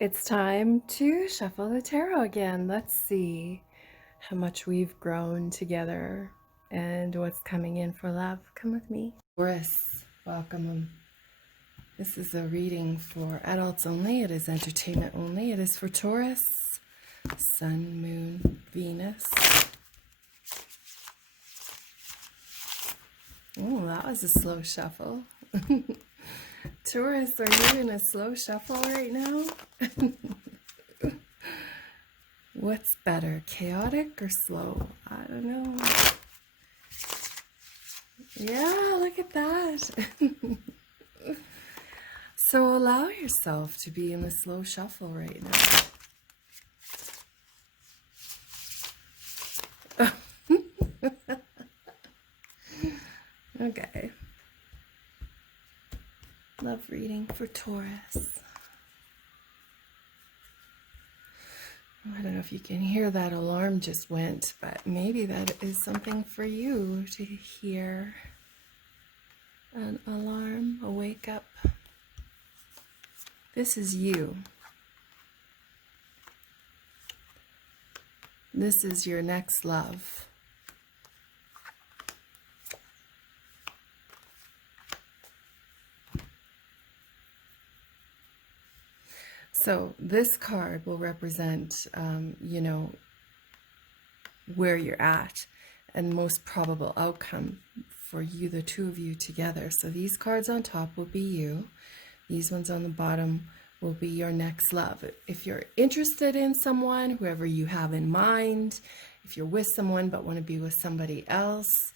It's time to shuffle the tarot again. Let's see how much we've grown together and what's coming in for love. Come with me. Taurus, welcome. This is a reading for adults only. It is entertainment only. It is for Taurus, Sun, Moon, Venus. Oh, that was a slow shuffle. Taurus, are you in a slow shuffle right now? What's better, chaotic or slow? I don't know. Yeah, look at that. So allow yourself to be in the slow shuffle right now. Okay. Love reading for Taurus. I don't know if you can hear that alarm just went, but maybe that is something for you to hear. An alarm, a wake up. This is you. This is your next love. So this card will represent, where you're at and most probable outcome for you, the two of you together. So these cards on top will be you. These ones on the bottom will be your next love. If you're interested in someone, whoever you have in mind, if you're with someone but want to be with somebody else,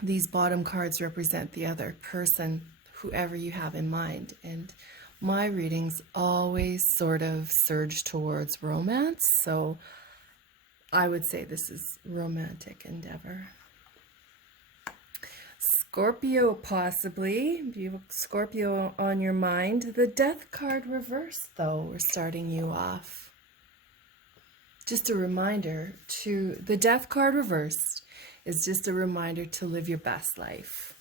these bottom cards represent the other person, whoever you have in mind. And my readings always sort of surge towards romance, so I would say this is romantic endeavor. Scorpio, possibly. You have Scorpio on your mind. The Death card reversed, though. We're starting you off. Just a reminder to the Death card reversed is just a reminder to live your best life.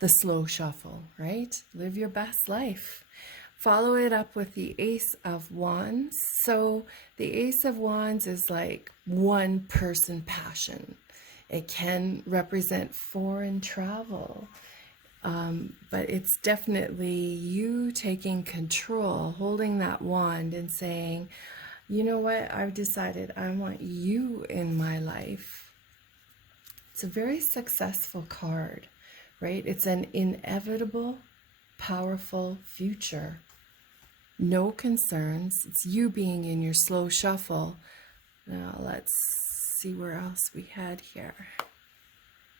The slow shuffle, right? Live your best life. Follow it up with the Ace of Wands. So the Ace of Wands is like one person passion. It can represent foreign travel, but it's definitely you taking control, holding that wand and saying, you know what, I've decided I want you in my life. It's a very successful card, right? It's an inevitable, powerful future. No concerns. It's you being in your slow shuffle. Now let's see where else we had here.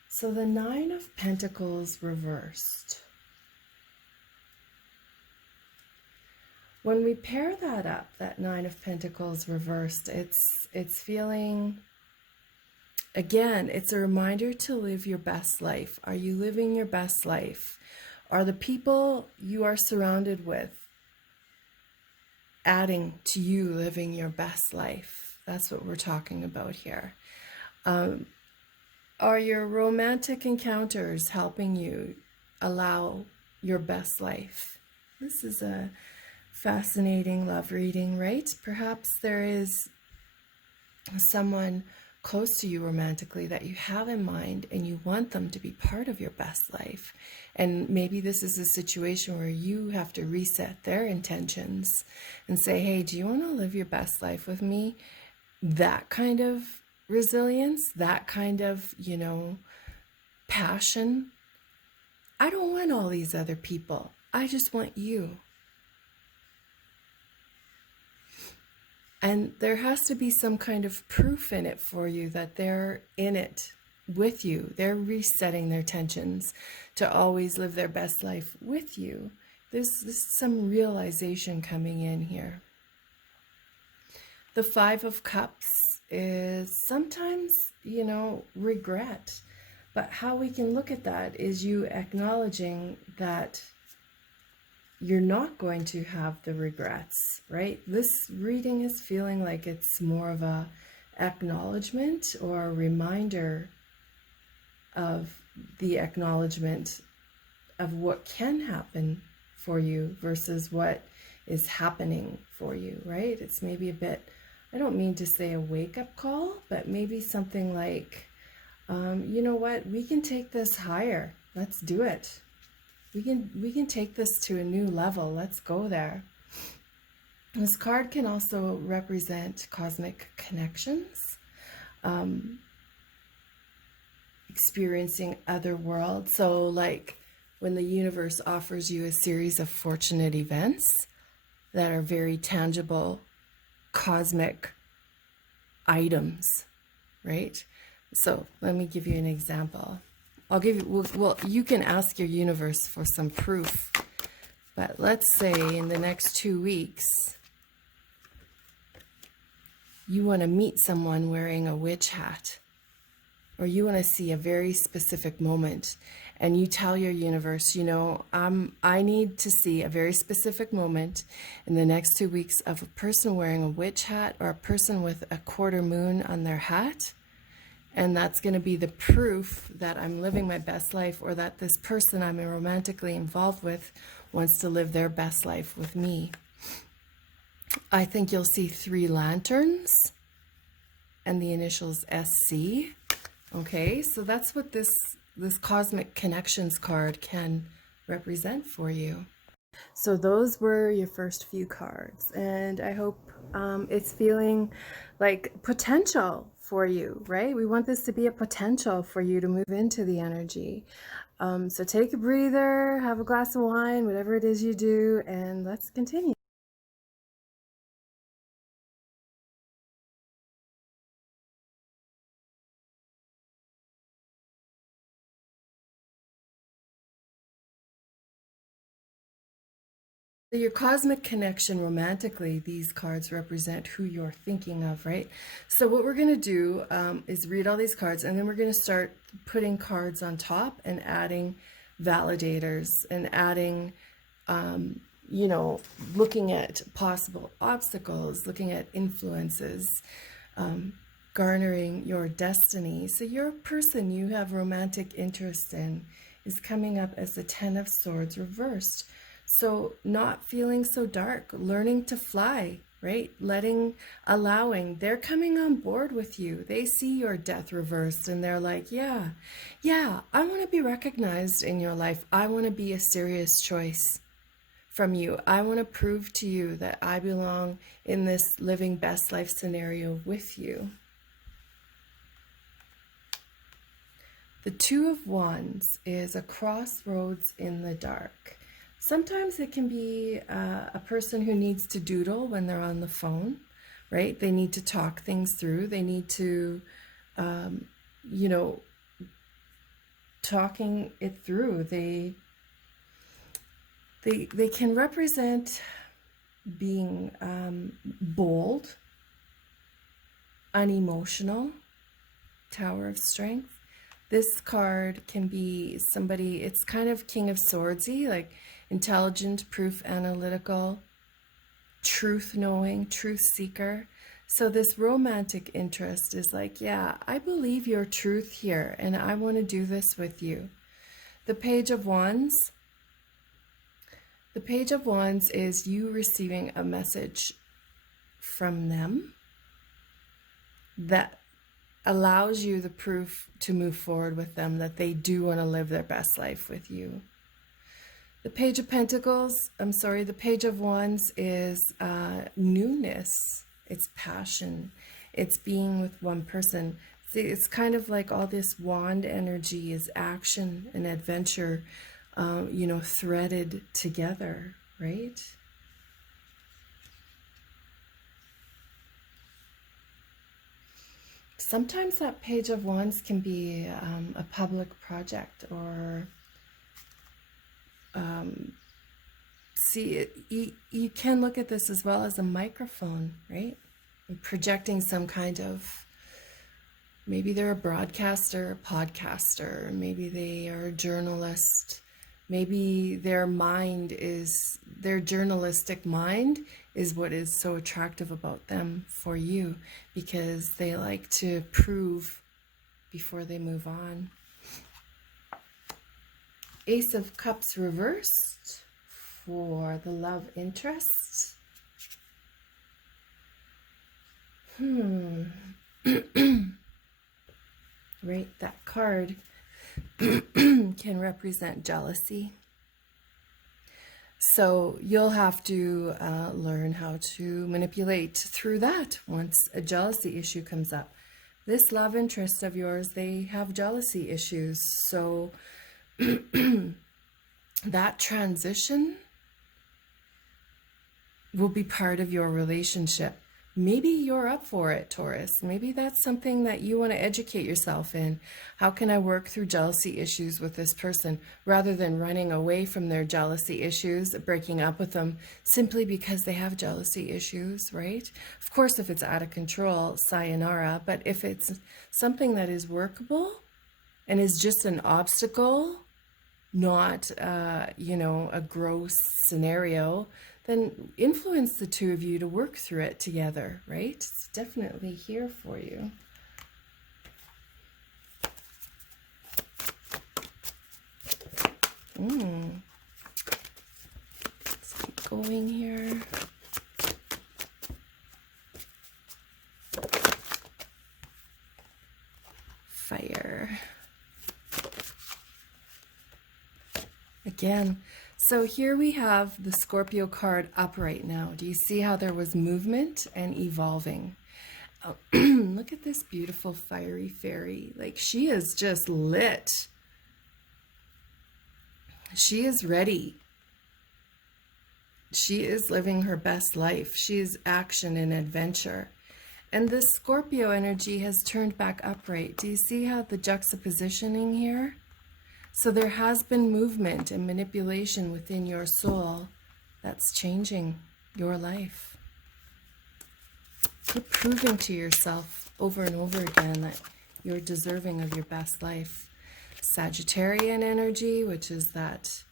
So the Nine of Pentacles reversed. When we pair that up, that Nine of Pentacles reversed, it's feeling, again, it's a reminder to live your best life. Are you living your best life? Are the people you are surrounded with adding to you living your best life? That's what we're talking about here. Are your romantic encounters helping you allow your best life? This is a fascinating love reading, right? Perhaps there is someone close to you romantically that you have in mind and you want them to be part of your best life. And maybe this is a situation where you have to reset their intentions and say, hey, do you want to live your best life with me? That kind of resilience, that kind of, passion. I don't want all these other people. I just want you. And there has to be some kind of proof in it for you that they're in it with you. They're resetting their tensions to always live their best life with you. There's some realization coming in here. The Five of Cups is sometimes, regret. But how we can look at that is you acknowledging that you're not going to have the regrets, right? This reading is feeling like it's more of a acknowledgement or a reminder of the acknowledgement of what can happen for you versus what is happening for you, right? It's maybe a bit, I don't mean to say a wake-up call, but maybe something like, you know what, we can take this higher. Let's do it. We can take this to a new level. Let's go there. This card can also represent cosmic connections, experiencing other worlds. So like when the universe offers you a series of fortunate events that are very tangible cosmic items, right? So let me give you an example. I'll give you, well, you can ask your universe for some proof, but let's say in the next 2 weeks, you want to meet someone wearing a witch hat, or you want to see a very specific moment, and you tell your universe, you know, I need to see a very specific moment in the next 2 weeks of a person wearing a witch hat or a person with a quarter moon on their hat. And that's going to be the proof that I'm living my best life, or that this person I'm romantically involved with wants to live their best life with me. I think you'll see 3 lanterns and the initials SC. Okay, so that's what this Cosmic Connections card can represent for you. So those were your first few cards, and I hope it's feeling like potential for you, right? We want this to be a potential for you to move into the energy. So take a breather, have a glass of wine, whatever it is you do, and let's continue. So your cosmic connection romantically, these cards represent who you're thinking of, right? So what we're going to do is read all these cards, and then we're going to start putting cards on top and adding validators and adding, you know, looking at possible obstacles, looking at influences, garnering your destiny. So your person you have romantic interest in is coming up as the 10 of Swords reversed. So not feeling so dark, learning to fly, right? Allowing, they're coming on board with you. They see your death reversed and they're like, yeah, I want to be recognized in your life. I want to be a serious choice from you. I want to prove to you that I belong in this living best life scenario with you. The 2 of Wands is a crossroads in the dark. Sometimes it can be a person who needs to doodle when they're on the phone, right? They need to talk things through. They need to, you know, talking it through. They can represent being bold, unemotional, Tower of Strength. This card can be somebody, it's kind of King of Swordsy, like intelligent, proof analytical, truth knowing, truth seeker. So this romantic interest is like, yeah, I believe your truth here and I want to do this with you. The Page of Wands. The Page of Wands is you receiving a message from them that allows you the proof to move forward with them, that they do want to live their best life with you. The Page of Pentacles, the Page of Wands is newness. It's passion. It's being with one person. See, it's kind of like all this wand energy is action and adventure, you know, threaded together, right? Sometimes that Page of Wands can be a public project, or you can look at this as well as a microphone, right? And projecting some kind of, maybe they're a broadcaster, a podcaster, maybe they are a journalist, maybe their journalistic mind is what is so attractive about them for you, because they like to prove before they move on. Ace of Cups reversed for the love interest. Right, that card can represent jealousy. So you'll have to learn how to manipulate through that once a jealousy issue comes up. This love interest of yours, they have jealousy issues. So that transition will be part of your relationship. Maybe you're up for it, Taurus. Maybe that's something that you want to educate yourself in. How can I work through jealousy issues with this person rather than running away from their jealousy issues, breaking up with them simply because they have jealousy issues, right? Of course, if it's out of control, sayonara. But if it's something that is workable and is just an obstacle, not, a gross scenario, then influence the two of you to work through it together, right? It's definitely here for you. Let's keep going here. Fire. Again. So here we have the Scorpio card up right now. Do you see how there was movement and evolving? Oh, look at this beautiful fiery fairy. Like, she is just lit. She is ready. She is living her best life. She is action and adventure. And this Scorpio energy has turned back upright. Do you see how the juxtapositioning here? So there has been movement and manipulation within your soul that's changing your life. You're proving to yourself over and over again that you're deserving of your best life. Sagittarian energy, which is that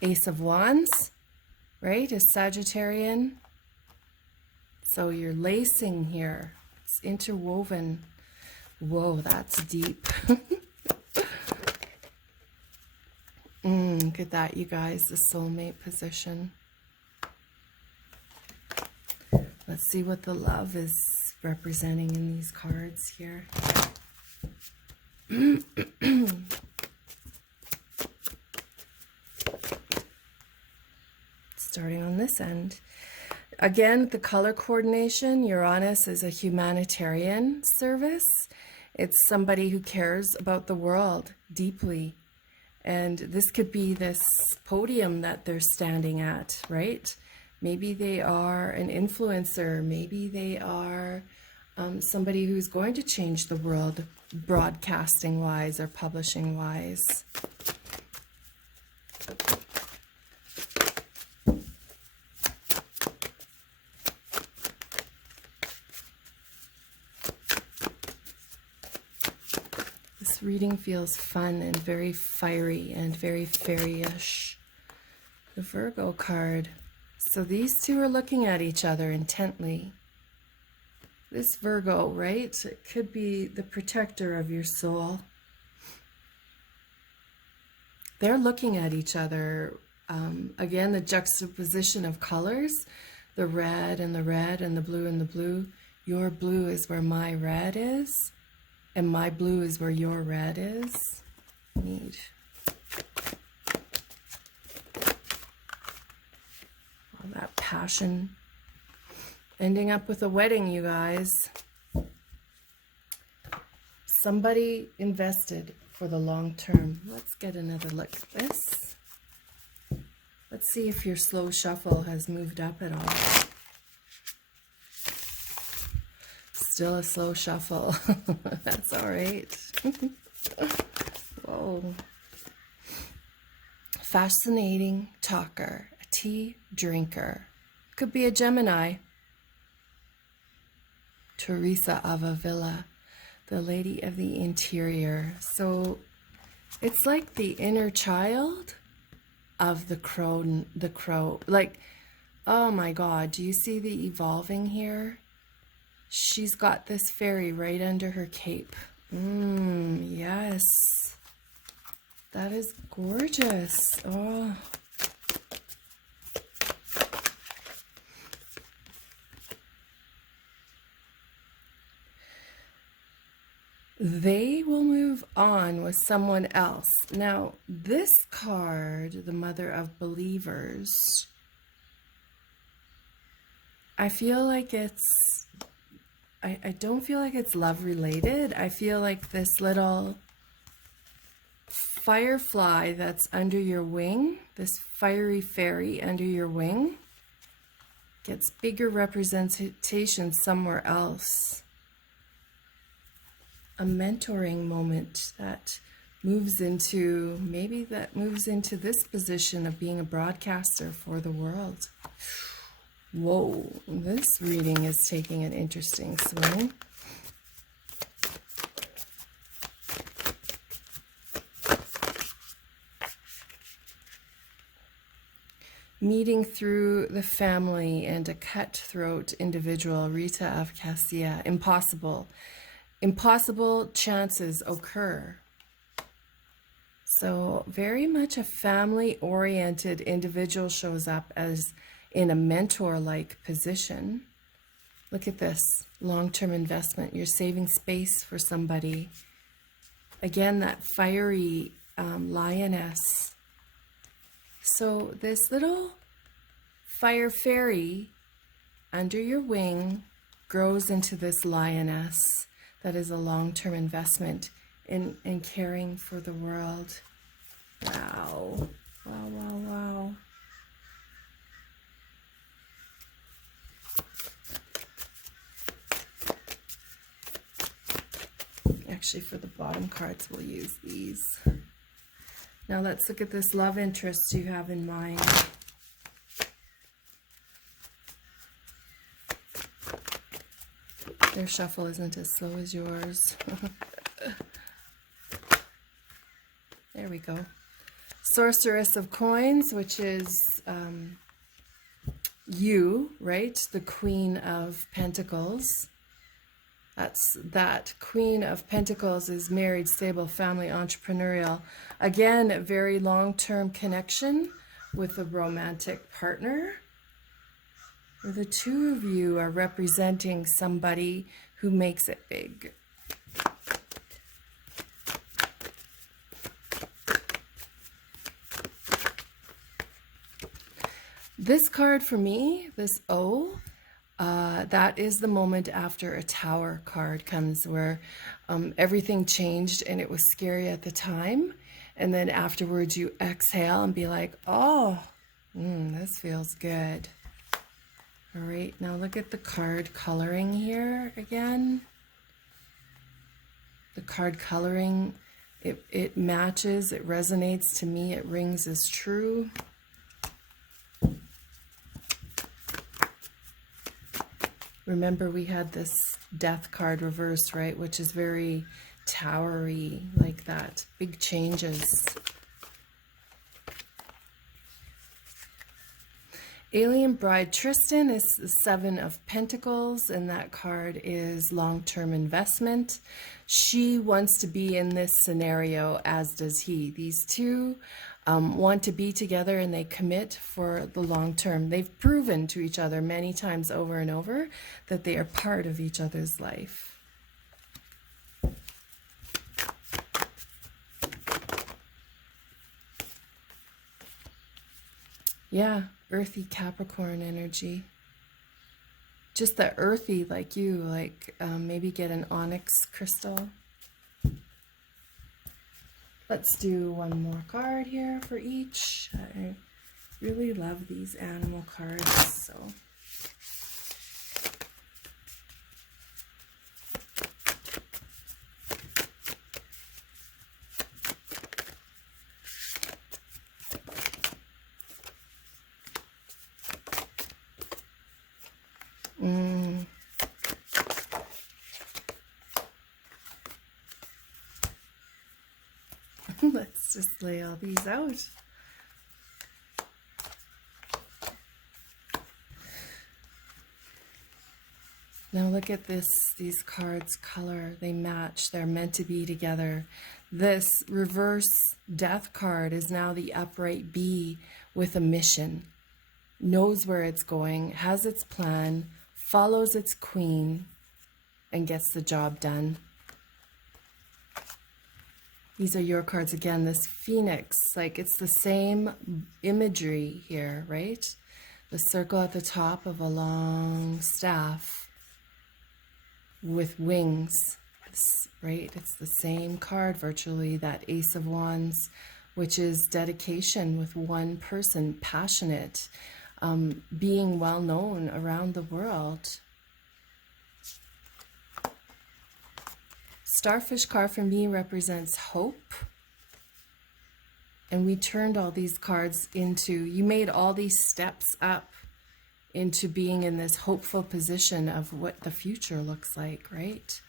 Ace of Wands, right, is Sagittarian. So you're lacing here. It's interwoven. Whoa, that's deep. Look at that, you guys, the soulmate position. Let's see what the love is representing in these cards here. Starting on this end. Again, the color coordination, Uranus is a humanitarian service. It's somebody who cares about the world deeply. And this could be this podium that they're standing at, right? Maybe they are an influencer. Maybe they are somebody who's going to change the world broadcasting-wise or publishing-wise. This reading feels fun and very fiery and very fairy-ish. The Virgo card. So these two are looking at each other intently. This Virgo, right? It could be the protector of your soul. They're looking at each other. Again, the juxtaposition of colors. The red and the red and the blue and the blue. Your blue is where my red is. And my blue is where your red is. Neat. All that passion. Ending up with a wedding, you guys. Somebody invested for the long term. Let's get another look at this. Let's see if your slow shuffle has moved up at all. Still a slow shuffle. That's all right. Whoa. Fascinating talker, a tea drinker. Could be a Gemini. Teresa of Avila, the lady of the interior. So it's like the inner child of the crow. Like, oh my God, do you see the evolving here? She's got this fairy right under her cape. Yes. That is gorgeous. Oh. They will move on with someone else. Now, this card, the Mother of Believers, I feel like it's, I don't feel like it's love related. I feel like this little firefly that's under your wing, this fiery fairy under your wing, gets bigger representation somewhere else. A mentoring moment that moves into, maybe that moves into this position of being a broadcaster for the world. Whoa, this reading is taking an interesting swing. Meeting through the family and a cutthroat individual, Rita of Castilla. Impossible. Impossible chances occur. So very much a family-oriented individual shows up as in a mentor-like position. Look at this, long-term investment. You're saving space for somebody. Again, that fiery lioness. So this little fire fairy under your wing grows into this lioness. That is a long-term investment in caring for the world. Wow. Wow, wow, wow. Actually, for the bottom cards, we'll use these. Now let's look at this love interest you have in mind. Their shuffle isn't as slow as yours. There we go. Sorceress of Coins, which is you, right? The Queen of Pentacles. That Queen of Pentacles is married, stable, family, entrepreneurial. Again, a very long-term connection with a romantic partner. Where the two of you are representing somebody who makes it big. This card for me, this O, that is the moment after a Tower card comes where everything changed and it was scary at the time. And then afterwards you exhale and be like, oh, this feels good. All right, now look at the card coloring here again. The card coloring, it matches, it resonates to me, it rings as true. Remember, we had this death card reversed, right? Which is very towery, like that. Big changes. Alien Bride Tristan is the Seven of Pentacles, and that card is long-term investment. She wants to be in this scenario, as does he. These two want to be together and they commit for the long term. They've proven to each other many times over and over that they are part of each other's life. Yeah, earthy Capricorn energy. Just the earthy, like you, like maybe get an onyx crystal. Let's do one more card here for each. I really love these animal cards, so. Let's just lay all these out. Now look at this, these cards color, they match, they're meant to be together. This reverse death card is now the upright bee with a mission, knows where it's going, has its plan, follows its queen, and gets the job done. These are your cards again, this phoenix, like it's the same imagery here, right? The circle at the top of a long staff with wings, right? It's the same card virtually, that Ace of Wands, which is dedication with one person, passionate, being well known around the world. Starfish card for me represents hope. And we turned all these cards into, you made all these steps up into being in this hopeful position of what the future looks like, right?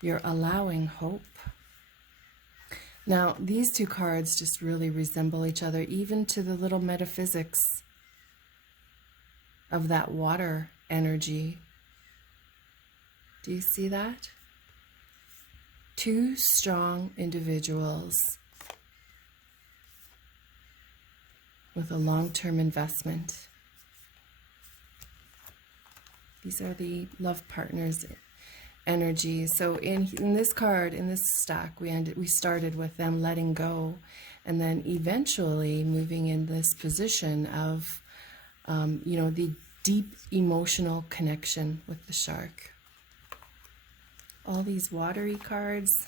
You're allowing hope. Now, these two cards just really resemble each other, even to the little metaphysics of that water energy. Do you see that? Two strong individuals with a long-term investment. These are the love partners energy. So in this card, in this stack, we started with them letting go, and then eventually moving in this position of, the deep emotional connection with the shark. All these watery cards.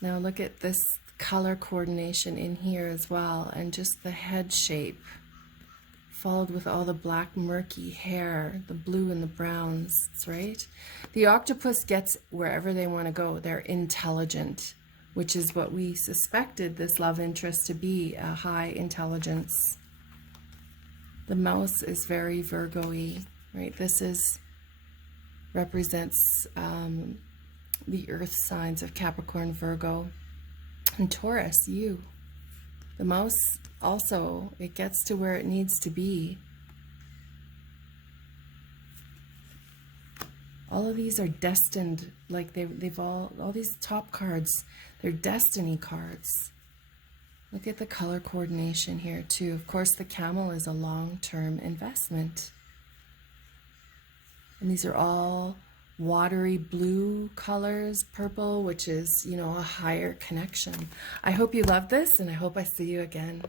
Now look at this color coordination in here as well, and just the head shape followed with all the black murky hair, the blue and the browns, right? The octopus gets wherever they want to go. They're intelligent, which is what we suspected this love interest to be, a high intelligence. The mouse is very Virgo-y, right? This represents the earth signs of Capricorn, Virgo, and Taurus, you. The mouse also, it gets to where it needs to be. All of these are destined, like they've all these top cards, they're destiny cards. Look at the color coordination here too. Of course, the camel is a long-term investment. And these are all watery blue colors, purple, which is, a higher connection. I hope you love this, and I hope I see you again.